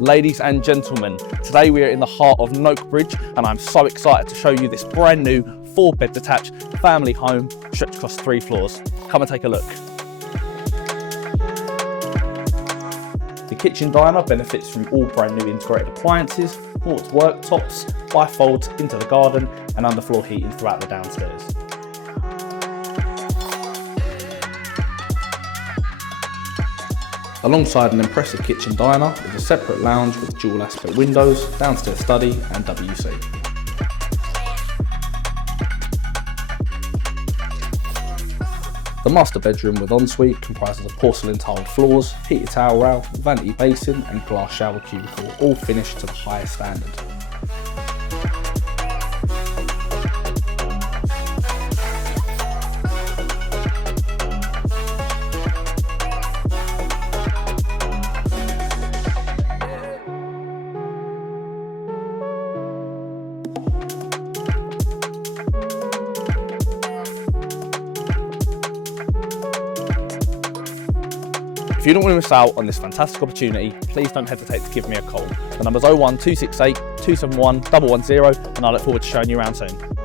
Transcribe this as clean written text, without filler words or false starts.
Ladies and gentlemen, today we are in the heart of Noak Bridge and I'm so excited to show you this brand new 4-bed detached family home stretched across 3 floors. Come and take a look. The kitchen diner benefits from all brand new integrated appliances, ports worktops, bifolds into the garden and underfloor heating throughout the downstairs. Alongside an impressive kitchen diner is a separate lounge with dual aspect windows, downstairs study and WC. The master bedroom with ensuite comprises of porcelain tiled floors, heated towel rail, vanity basin and glass shower cubicle, all finished to the highest standard. If you don't want to miss out on this fantastic opportunity, please don't hesitate to give me a call. The number's 01268 271 110 and I look forward to showing you around soon.